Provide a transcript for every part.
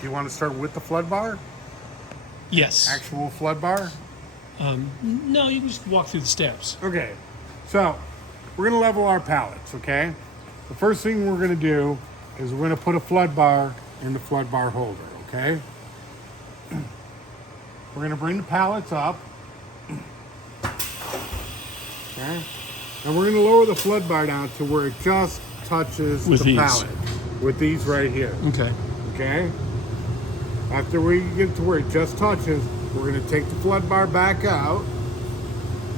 Do you want to start with the flood bar? Yes. Actual flood bar? No, you can just walk through the steps. Okay, so we're going to level our pallets, okay? The first thing we're going to do is we're going to put a flood bar in the flood bar holder, okay? We're going to bring the pallets up, okay? And we're going to lower the flood bar down to where it just touches With the these. pallet. With these right here, Okay. okay? After we get to where it just touches, we're going to take the flood bar back out,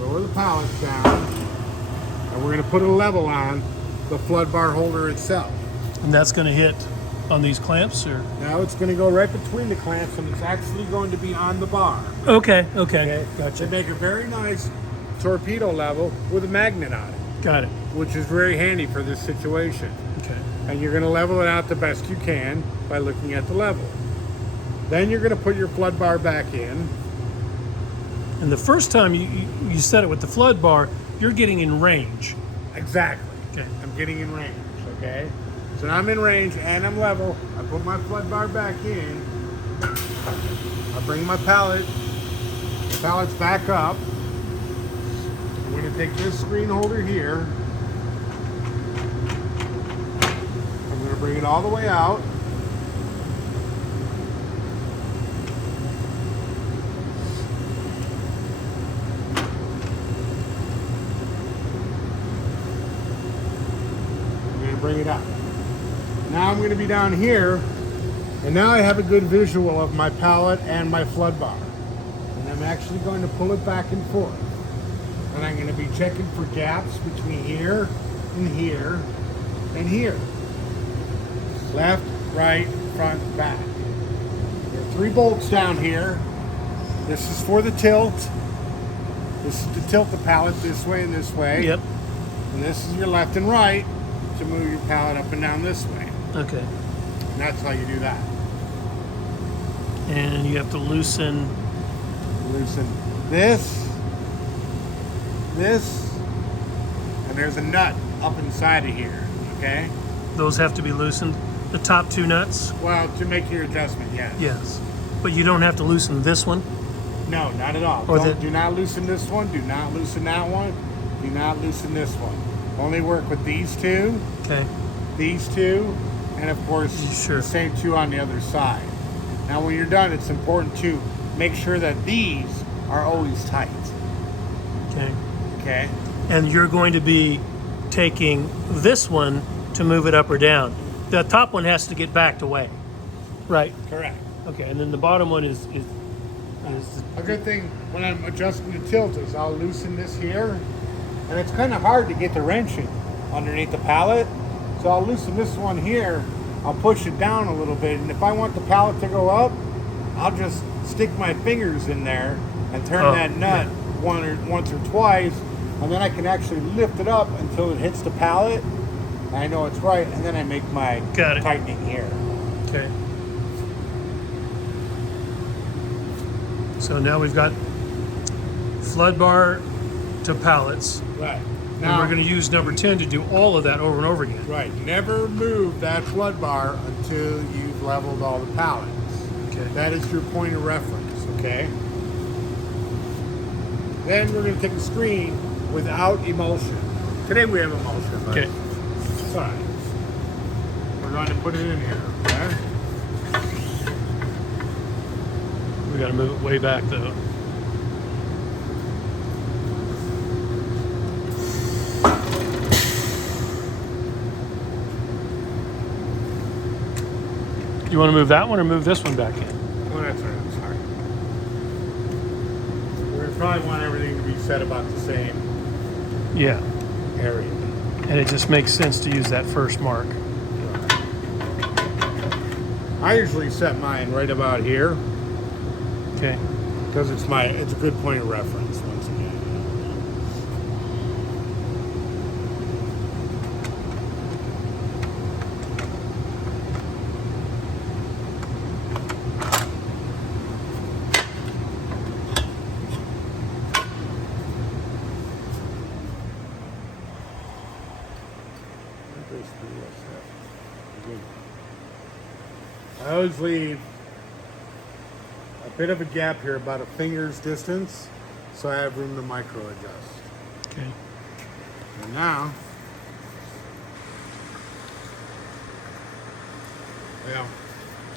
lower the pallets down, and we're going to put a level on the flood bar holder itself. And that's going to hit on these clamps, or? Now it's going to go right between the clamps, and it's actually going to be on the bar. Okay. Okay, Gotcha. To make a very nice torpedo level with a magnet on it, Got it. which is very handy for this situation. Okay. And you're going to level it out the best you can by looking at the level. Then you're going to put your flood bar back in. And the first time you set it with the flood bar, you're getting in range. Exactly. Okay. I'm getting in range, okay? So now I'm in range and I'm level. I put my flood bar back in. I bring my pallet, the pallet's back up. I'm going to take this screen holder here. I'm going to bring it all the way out. Bring it up. Now I'm going to be down here, and now I have a good visual of my pallet and my flood bar. And I'm actually going to pull it back and forth. And I'm going to be checking for gaps between here and here and here. Left, right, front, back. There are 3 bolts down here. This is for the tilt. This is to tilt the pallet this way and this way. Yep. And this is your left and right to move your pallet up and down this way. Okay. And that's how you do that. And you have to loosen. Loosen this, and there's a nut up inside of here, okay? Those have to be loosened. The top 2 nuts. Well, to make your adjustment, yes. Yes. But you don't have to loosen this one. No, not at all. Or Do not loosen this one. Do not loosen that one. Do not loosen this one. Only work with these 2. Okay. These 2, and of course Sure. the same 2 on the other side. Now when you're done, it's important to make sure that these are always tight. Okay. Okay? And you're going to be taking this one to move it up or down. The top one has to get backed away. Right. Correct. Okay. And then the bottom one is A good thing when I'm adjusting the tilt is I'll loosen this here, and it's kind of hard to get the wrench in underneath the pallet. So I'll loosen this one here, I'll push it down a little bit, and if I want the pallet to go up, I'll just stick my fingers in there and turn that nut once or twice, and then I can actually lift it up until it hits the pallet. And I know it's right, and then I make my tightening here. okay. So now we've got flood bar to pallets. Right. And Now we're going to use number 10 to do all of that over and over again. Right. Never move that flood bar until you've leveled all the pallets. Okay. That is your point of reference, okay? Then we're going to take a screen without emulsion. Today we have emulsion, but Okay. it's all right. We're going to put it in here, okay? We got to move it way back though. You want to move that one or move this one back in? Well, that's all right. I'm sorry. We're going to probably want everything to be set about the same Yeah. area. And it just makes sense to use that first mark. I usually set mine right about here Okay. because it's a good point of reference once again. I always leave bit of a gap here, about a finger's distance, so I have room to micro adjust. Okay. And now, well,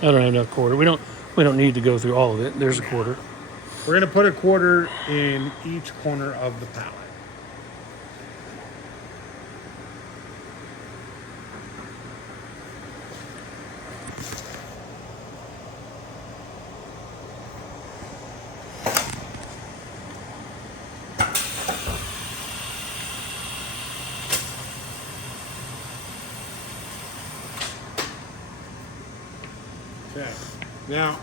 I don't have enough quarter. We don't need to go through all of it. There's a quarter. we're gonna put a quarter in each corner of the pallet. Okay. Now,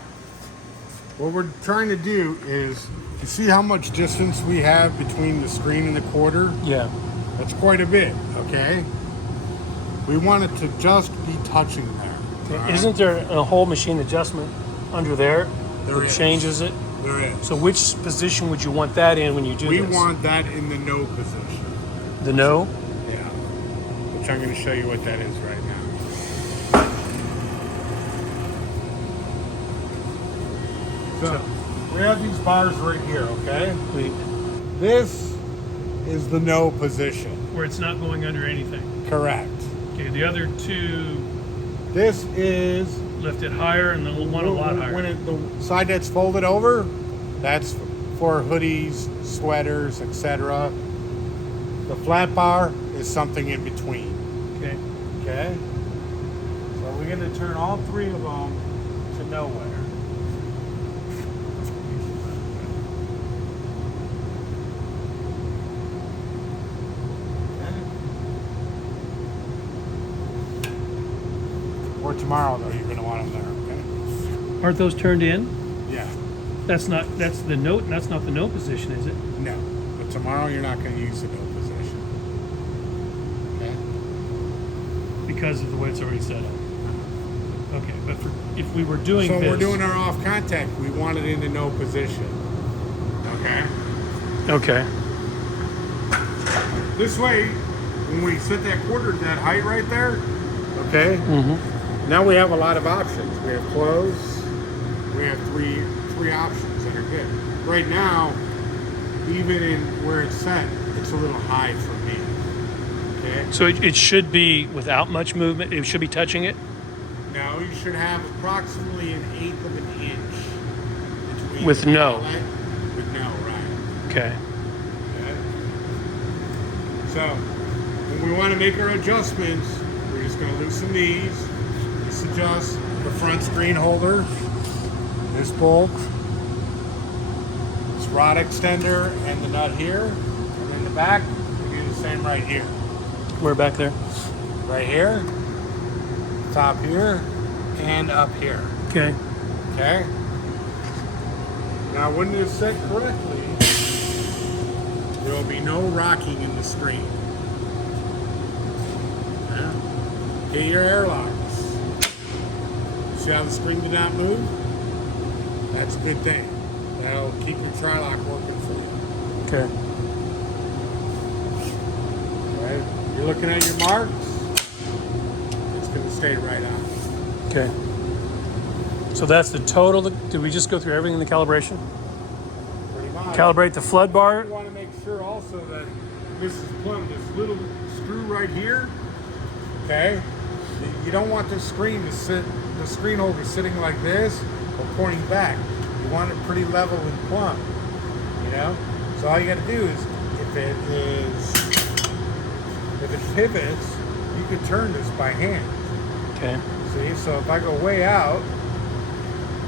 what we're trying to do is, you see how much distance we have between the screen and the quarter? Yeah. That's quite a bit, okay? We want it to just be touching there. Okay. all right? Isn't there a whole machine adjustment under there There that is. changes it? There is. So which position would you want that in when you do We this? want that in the no position. The no? Yeah. Which I'm going to show you what that is right now. So, we have these bars right here, okay? This is the no position. Where it's not going under anything. Correct. Okay, the other two This is lift it higher and the one a lot higher. when the side that's folded over, that's for hoodies, sweaters, etc. The flat bar is something in between. Okay. Okay? So we're going to turn all three of them to nowhere. Or tomorrow, though, you're going to want them there, okay? Aren't those turned in? Yeah. That's the note. That's not the no position, is it? No. But tomorrow, you're not going to use the no position. Okay? Because of the way it's already set up. Okay, but if we were doing So this, we're doing our off contact. We want it in the no position. Okay? okay, This way, when we set that quarter to that height right there, okay? mm-hmm. Now we have a lot of options. We have clothes. We have three options that are good. Right now, even in where it's set, it's a little high for me. Okay? So it should be without much movement. It should be touching it Now you should have approximately 1/8 of an inch between With the no. pallet with no, right? Okay. Okay. So when we want to make our adjustments, we're just going to loosen these. This adjusts the front screen holder, this bolt, this rod extender, and the nut here. And then the back, we do the same right here. We're back there. Right here, top here, and up here. Okay. Okay? Now, when it's set correctly, there will be no rocking in the screen. Okay? Get your airlocks. See how the screen did not move? That's a good thing. That'll keep your tri-lock working for you. Okay. Right? You're looking at your marks, it's going to stay right on. Okay. So that's the total. Did we just go through everything in the calibration? Pretty much. Calibrate the flood bar. You want to make sure also that this is plumb. This little screw right here, okay? You don't want the screen to sit, the screen holder sitting like this or pointing back. You want it pretty level and plumb, you know? So all you got to do is, if it pivots, you can turn this by hand. Okay. See, so if I go way out,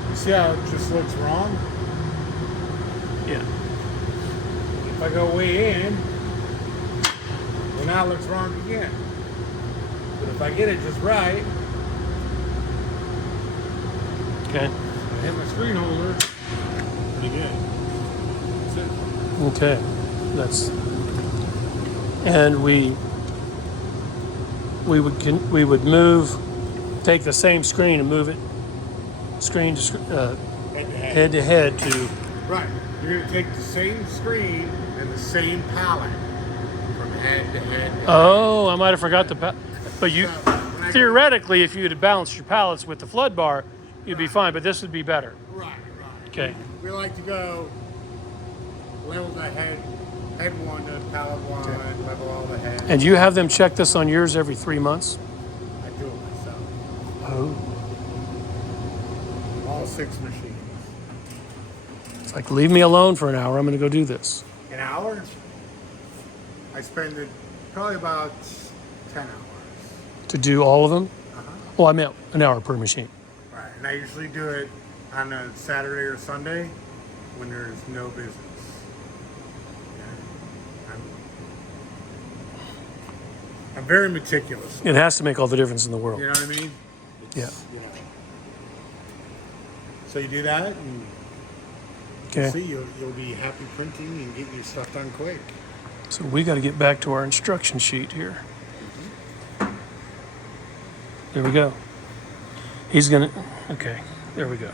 you see how it just looks wrong? Yeah. If I go way in, well, now it looks wrong again. But if I get it just right, Okay. I hit my screen holder, pretty good. That's it. Okay. That's. And we would move, take the same screen and move it screen to Head to head. head to head to. Right. You're going to take the same screen and the same pallet from head to head. To Oh, I might have forgot the. But you, So, when I go- theoretically, if you had balanced your pallets with the flood bar, you'd be fine. But this would be better. Right, right. Okay. We like to go level the head one to pallet one, level all the heads. And you have them check this on yours every 3 months? I do it myself. Oh. All 6 machines. It's like, leave me alone for an hour. I'm going to go do this. An hour? I spend it probably about 10 hours. To do all of them? Uh-huh. Oh, I meant an hour per machine. Right, and I usually do it on a Saturday or Sunday when there's no business. Yeah. I'm very meticulous. It has to make all the difference in the world. You know what I mean? Yeah. You know. So you do that, and Okay. see, you'll be happy printing and getting your stuff done quick. So we got to get back to our instruction sheet here. There we go. He's going to, okay, there we go.